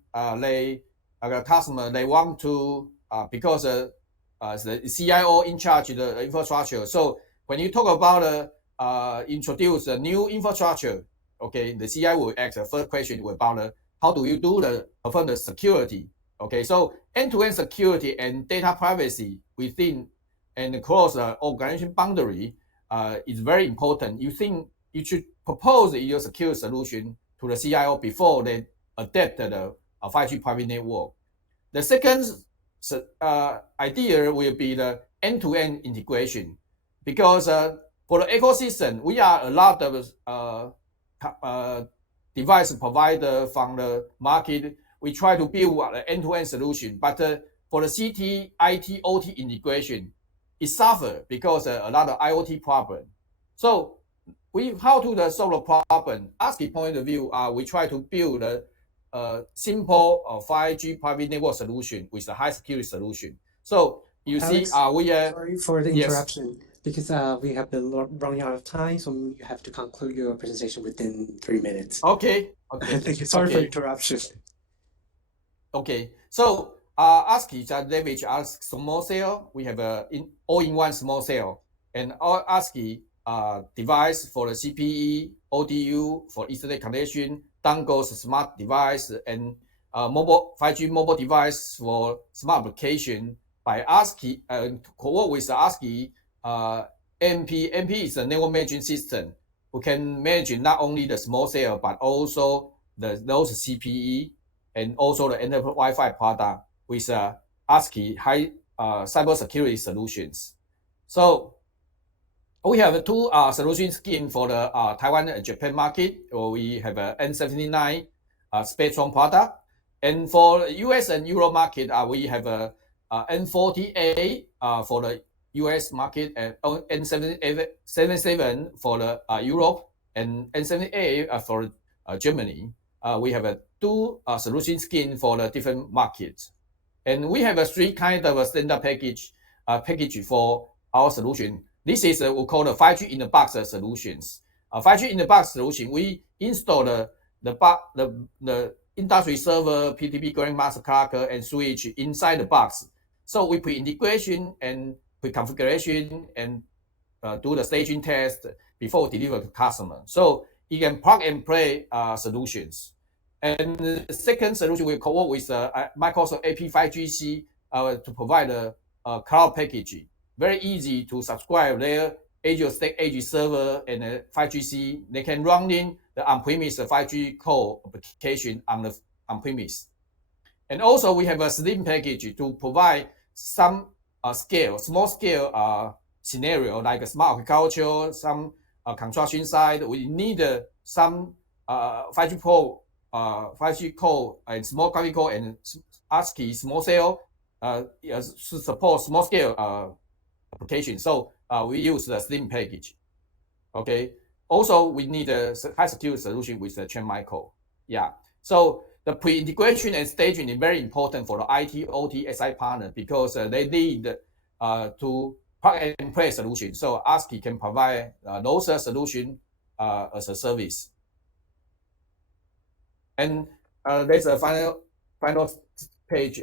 customer, they want to because the CIO in charge of the infrastructure. So when you talk about introduce a new infrastructure, okay, the CIO will ask the first question about how do you perform the security? Okay, so end-to-end security and data privacy within and across the organization boundary is very important. You you should propose your secure solution to the CIO before they adapt the 5G private network. The second idea will be the end-to-end integration, because for the ecosystem, we are a lot of device provider from the market. We try to build an end-to-end solution, but for the CT, IT, OT integration, it suffers because a lot of IoT problem. So how to solve the problem? ASCII point of view, we try to build a simple 5G private network solution with a high security solution. So you Alex, see, we sorry for the yes. interruption, because we have been running out of time, so you have to conclude your presentation within 3 minutes. Okay. Thank you. Sorry for interruption. Okay. So ASCII just leverage ASCII small cell. We have a all-in-one small cell, and our ASCII device for the CPE, ODU for Ethernet connection, dongles, smart device, and mobile 5G mobile device for smart application by ASCII to co-work with ASCII MP. MP is a network management system. We can manage not only the small cell but also those CPE and also the enterprise Wi-Fi product with ASCII high cybersecurity solutions. So we have two solution schemes for the Taiwan and Japan market. We have a N79 Spectrum product, and for the US and Euro market, we have a N40A for the US market, and N77 for the Europe, and N78 for Germany. We have two solution schemes for the different markets, and we have three kind of a standard package for our solution. This is what we call the 5G in the box solutions. 5G in the box solution, we install the industry server, PTP grandmaster clock, and switch inside the box. So we put integration and put configuration and do the staging test before we deliver to customer. So you can plug and play solutions. And the second solution we co-work with Microsoft AP5GC to provide a cloud package. Very easy to subscribe their Azure Stack Edge server and 5GC. They can run in the on-premise 5G core application on the on-premise. And also we have a slim package to provide some small scale scenario like a smart agriculture, some construction site. We need some 5G core, 5G core and small graphic core and ASCII small cell to support small scale application. So we use the slim package. Okay. Also, we need a high security solution with the Chain Micro. Yeah. So the pre-integration and staging is very important for the IT, OT, SI partner because they need to plug and play solution. So ASCII can provide those solution as a service. And there's a final page.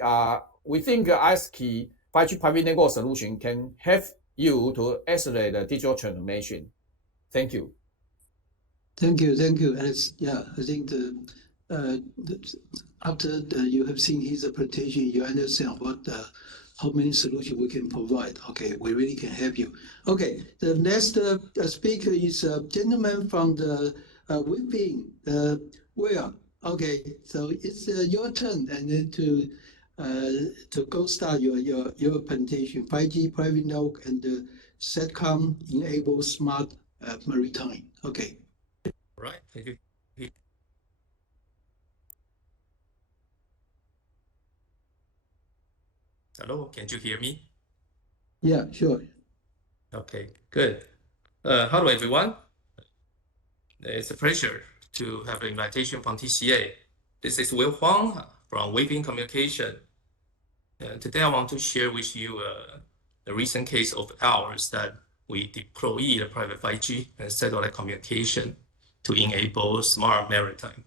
We think ASCII 5G private network solution can help you to accelerate the digital transformation. Thank you. Thank you. And I think after you have seen his presentation, you understand how many solutions we can provide. Okay, we really can help you. Okay, the next speaker is a gentleman from the Whipping. Okay, so it's your turn, and then to go start your presentation. 5G private network and the SATCOM enable smart maritime. Okay. All right. Thank you. Hello, can you hear me? Yeah, sure. Okay, good. Hello, everyone. It's a pleasure to have an invitation from TCA. This is Will Huang from Waving Communication. Today I want to share with you the recent case of ours that we deploy the private 5G and satellite communication to enable smart maritime.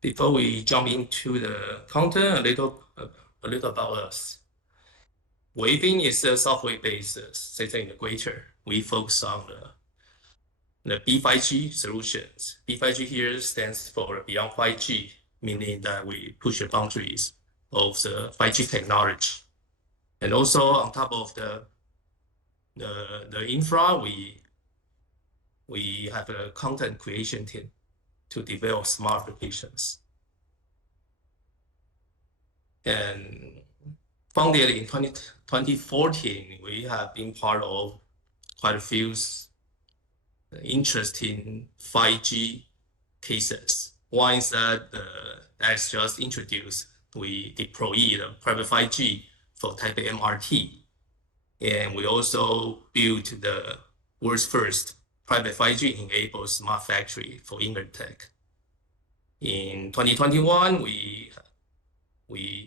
Before we jump into the content, a little about us. Waving is a software-based system integrator. We focus on the B5G solutions. B5G here stands for Beyond 5G, meaning that we push the boundaries of the 5G technology. And also on top of the infra, we we have a content creation team to develop smart applications. And founded in 2014, we have been part of quite a few interesting 5G cases. One is that, as just introduced, we deployed private 5G for Taipei MRT. And we also built the world's first private 5G enabled smart factory for Intertech. In 2021, we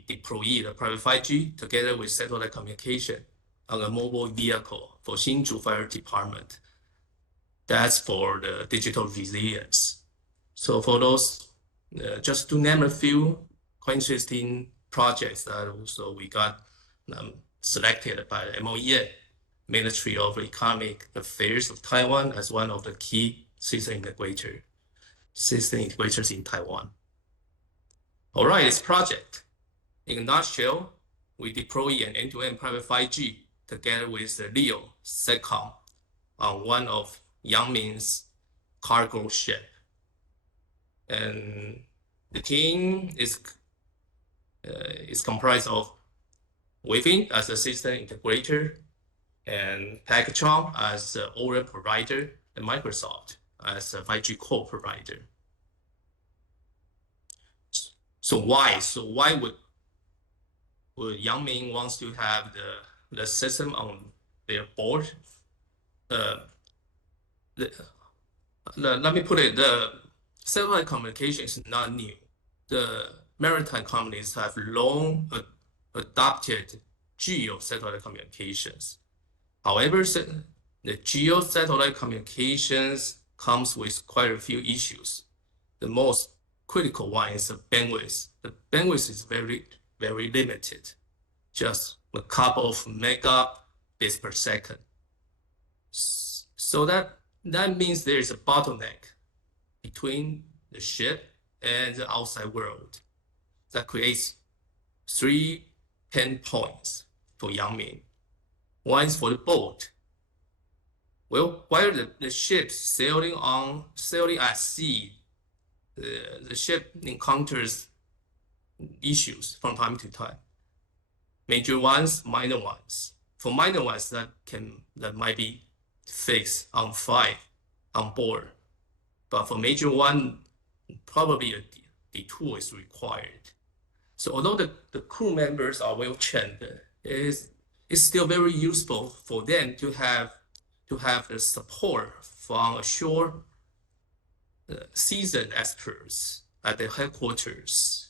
deployed the private 5G together with satellite communication on a mobile vehicle for Hsinchu Fire Department. That's for the digital resilience. So for those, just to name a few quite interesting projects that also we got selected by the MOEA, Ministry of Economic Affairs of Taiwan, as one of the key system integrators in Taiwan. All right, this project. In a nutshell, we deploy an end-to-end private 5G together with the LEO Satcom on one of Yangming's cargo ship. And the team is comprised of Waving as a system integrator, and Pegatron as the ORA provider, and Microsoft as a 5G core provider. So why would Yangming wants to have the system on their board? Let me put it, the satellite communication is not new. The maritime companies have long adopted GEO satellite communications. However, the GEO satellite communications comes with quite a few issues. The most critical one is the bandwidth. The bandwidth is very, very limited, just a couple of megabits per second. So that means there is a bottleneck between the ship and the outside world. That creates 3 pain points for Yangming. One is for the boat. Well, while the ship sailing at sea, the ship encounters issues from time to time. Major ones, minor ones. For minor ones, that might be fixed on flight, on board. But for major one, probably a detour is required. So although the crew members are well trained, it's still very useful for them to have the support from ashore seasoned experts at the headquarters.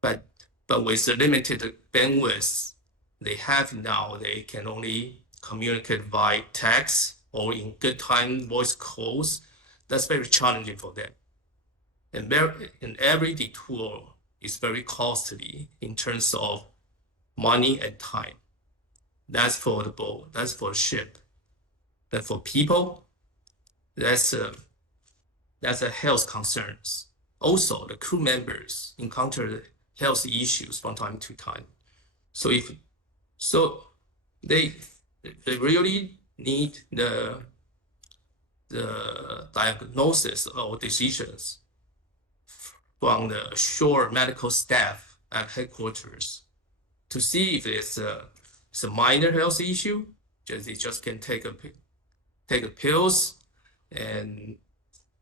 But with the limited bandwidth they have now, they can only communicate by text or in good time voice calls. That's very challenging for them. And every detour is very costly in terms of money and time. That's for the boat, that's for the ship. Then for people, that's a health concerns. Also, the crew members encounter health issues from time to time. So they really need the diagnosis or decisions from the shore medical staff at headquarters to see if it's a minor health issue, they just can take pills and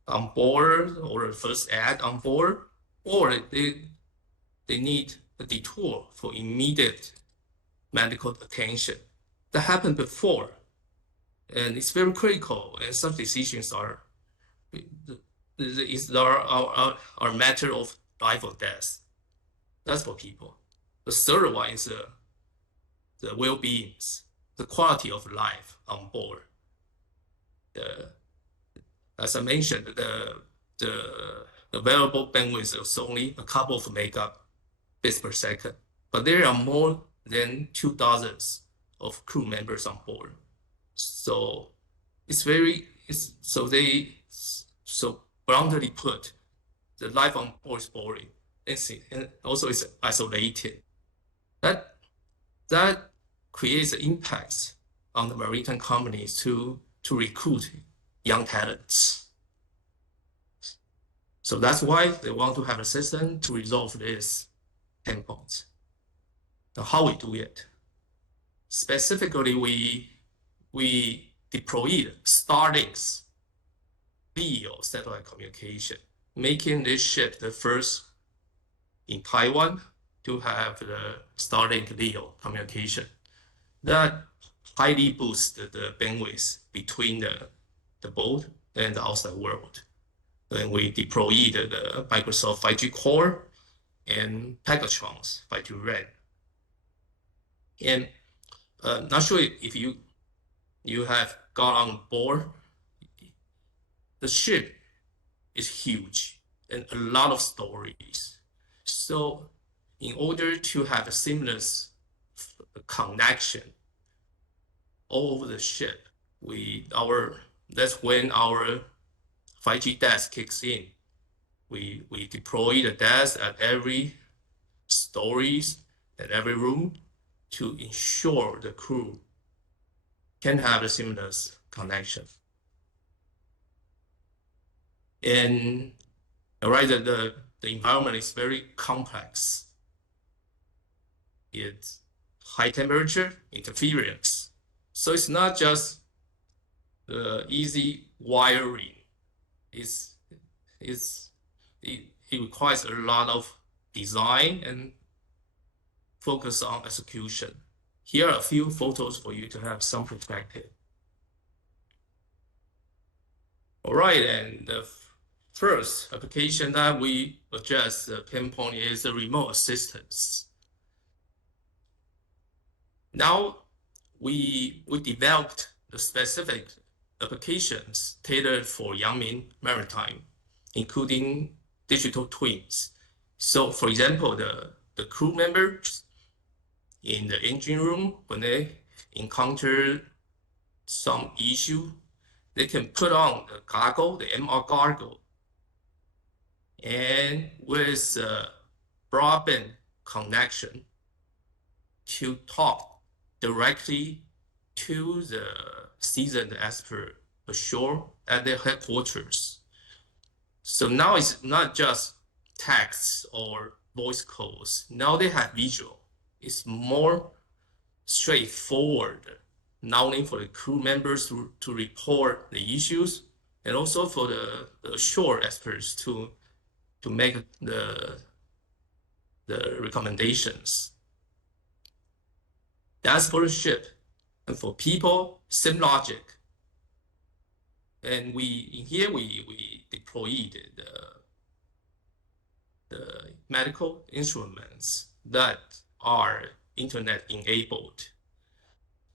on board, or first aid on board, or they need a detour for immediate medical attention. That happened before, and it's very critical. And some decisions are a matter of life or death. That's for people. The third one is the well-being, the quality of life on board. As I mentioned, the available bandwidth is only a couple of megabits per second, but there are more than 2,000 of crew members on board. So so bluntly put, the life on board is boring, and also it's isolated. That creates impacts on the maritime companies to recruit young talents. So that's why they want to have a system to resolve this pain points. Now, how we do it? Specifically, we deployed Starlink's LEO satellite communication, making this ship the first in Taiwan to have the Starlink LEO communication. That highly boosted the bandwidth between the boat and the outside world. Then we deployed the Microsoft 5G Core and Pegatron's 5G RAN. And not sure if you have got on board. The ship is huge and a lot of stories. So in order to have a seamless connection all over the ship, that's when our 5G desk kicks in. We deploy the desk at every stories and every room to ensure the crew can have a seamless connection. And right, the environment is very complex. It's high temperature interference. So it's not just easy wiring. It requires a lot of design and focus on execution. Here are a few photos for you to have some perspective. All right, and the first application that we address the pain point is the remote assistance. Now we developed the specific applications tailored for Yangming Maritime, including digital twins. So for example, the crew members in the engine room, when they encounter some issue, they can put on the goggle, the MR goggle, and with broadband connection to talk directly to the seasoned expert ashore at their headquarters. So now it's not just text or voice calls. Now they have visual. It's more straightforward, not only for the crew members to report the issues, and also for the ashore experts to make the recommendations. That's for the ship. And for people, same logic. And in here we deployed the medical instruments that are internet enabled.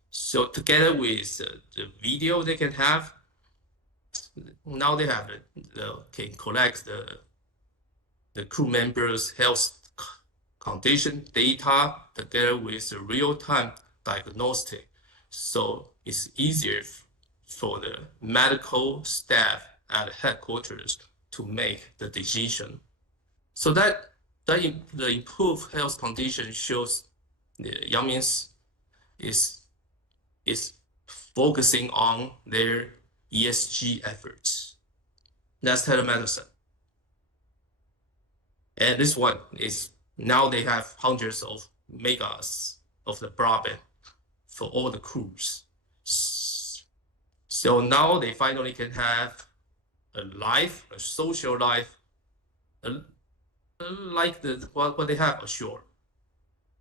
So together with the video they can have, now they have can collect the crew members' health condition data together with the real-time diagnostic. So it's easier for the medical staff at headquarters to make the decision. So the improved health condition shows the Yangming is focusing on their ESG efforts. That's telemedicine. And this one is, now they have hundreds of megas of the broadband for all the crews. So now they finally can have a social life, like what they have ashore.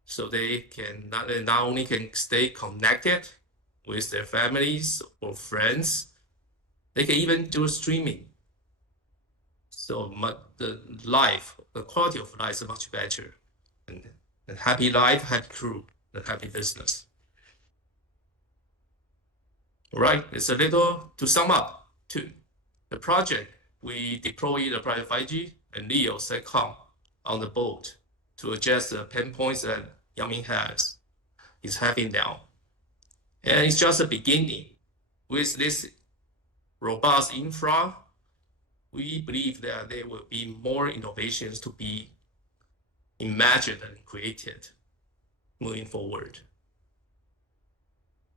So they can not only can stay connected with their families or friends, they can even do streaming. So the quality of life is much better. And happy life, happy crew, and happy business. All right, it's a little to sum up too. The project, we deployed the private 5G and LEO SATCOM on the boat to address the pain points that Yangming is having now. And it's just a beginning. With this robust infra, we believe that there will be more innovations to be imagined and created moving forward.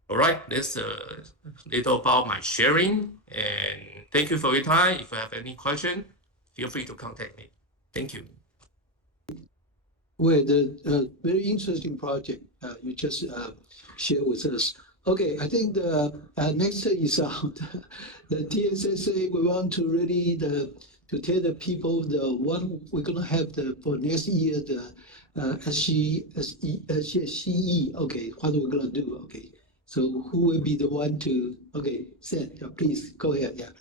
All right, that's a little about my sharing, and thank you for your time. If you have any question, feel free to contact me. Thank you. Well, the very interesting project you just shared with us. Okay, I think the next is the TSSA. We want to really to tell the people what we're gonna have for next year the SCSE. Okay, what we're gonna do. Okay, so who will be the one to? Okay, Sam, please go ahead. Yeah.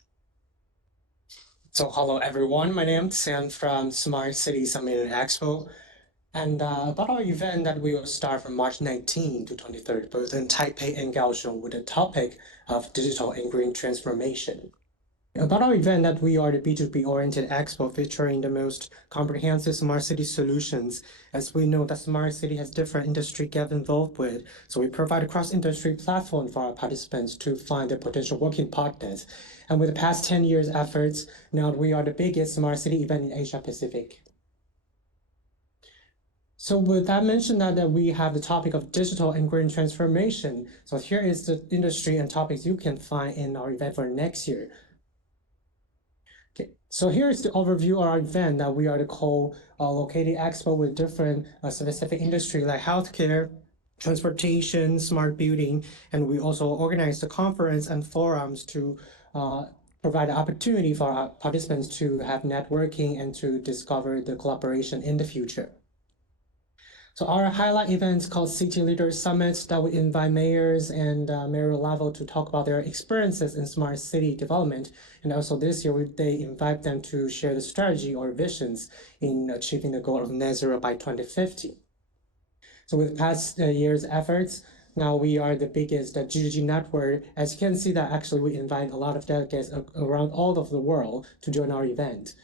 So hello everyone, my name is Sam from City Summit Expo. And about our event that we will start from March 19 to 23rd, both in Taipei and Kaohsiung, with the topic of digital and green transformation. About our event that we are the B2B-oriented expo featuring the most comprehensive smart city solutions, as we know that smart city has different industry get involved with, so we provide a cross-industry platform for our participants to find their potential working partners. And with the past 10 years efforts, now we are the biggest smart city event in Asia Pacific. So with that mentioned that we have the topic of digital and green transformation. So here is the industry and topics you can find in our event for next year. Okay, so here is the overview of our event that we are the co-located expo with different specific industry like healthcare, transportation, smart building, and we also organize the conference and forums to provide the opportunity for our participants to have networking and to discover the collaboration in the future. So our highlight events called City Leaders Summit that we invite mayors and mayor level to talk about their experiences in smart city development. And also this year, they invite them to share the strategy or visions in achieving the goal of net zero by 2050. So with past year's efforts, now we are the biggest GGG network. As you can see that actually we invite a lot of delegates around all of the world to join our event.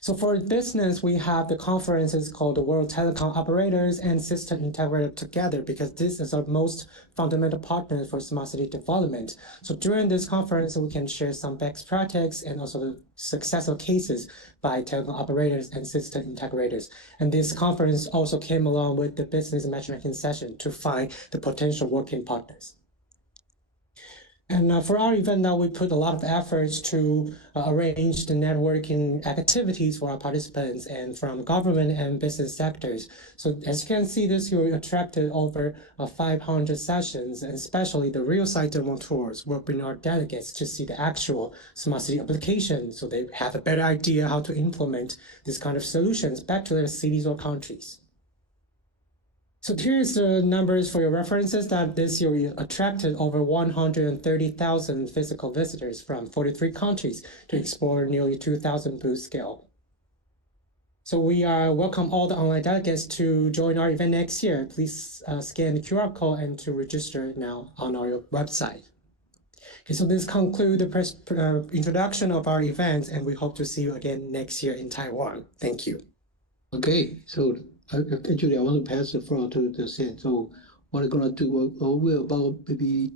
So for business, we have the conferences called the World Telecom Operators and System Integrated together because this is our most fundamental partner for smart city development. So during this conference, we can share some best practices and also the successful cases by telecom operators and system integrators. And this conference also came along with the business matchmaking session to find the potential working partners. And for our event now, we put a lot of efforts to arrange the networking activities for our participants and from government and business sectors. So as you can see, this year we attracted over 500 sessions, and especially the real site demo tours will bring our delegates to see the actual smart city application, so they have a better idea how to implement this kind of solutions back to their cities or countries. So here's the numbers for your references that this year we attracted over 130,000 physical visitors from 43 countries to explore nearly 2,000 booth scale. So we welcome all the online delegates to join our event next year. Please scan the QR code and to register now on our website. Okay, so this concludes the introduction of our event, and we hope to see you again next year in Taiwan. Thank you. Okay, so actually, I want to pass the floor to the Sam. So what we're gonna do? We're about maybe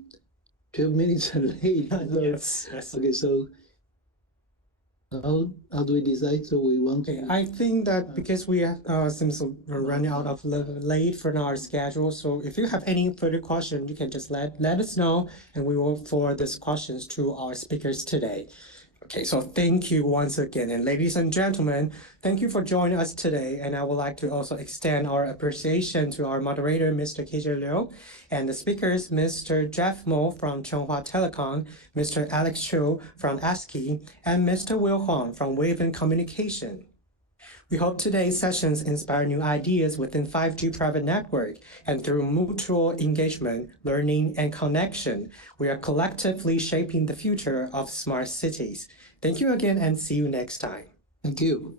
12 minutes late. Yes. Okay, so how do we decide? So we want to. I think that because we seems we're running out of late for our schedule. So if you have any further questions, you can just let us know, and we will forward these questions to our speakers today. Okay, so thank you once again. And ladies and gentlemen, thank you for joining us today. And I would like to also extend our appreciation to our moderator, Mr. KJ Liu, and the speakers, Mr. Jeff Mo from Chunghwa Telecom, Mr. Alex Chu from ASCII, and Mr. Will Huang from Waving Communication. We hope today's sessions inspire new ideas within 5G private network, and through mutual engagement, learning, and connection, we are collectively shaping the future of smart cities. Thank you again, and see you next time. Thank you.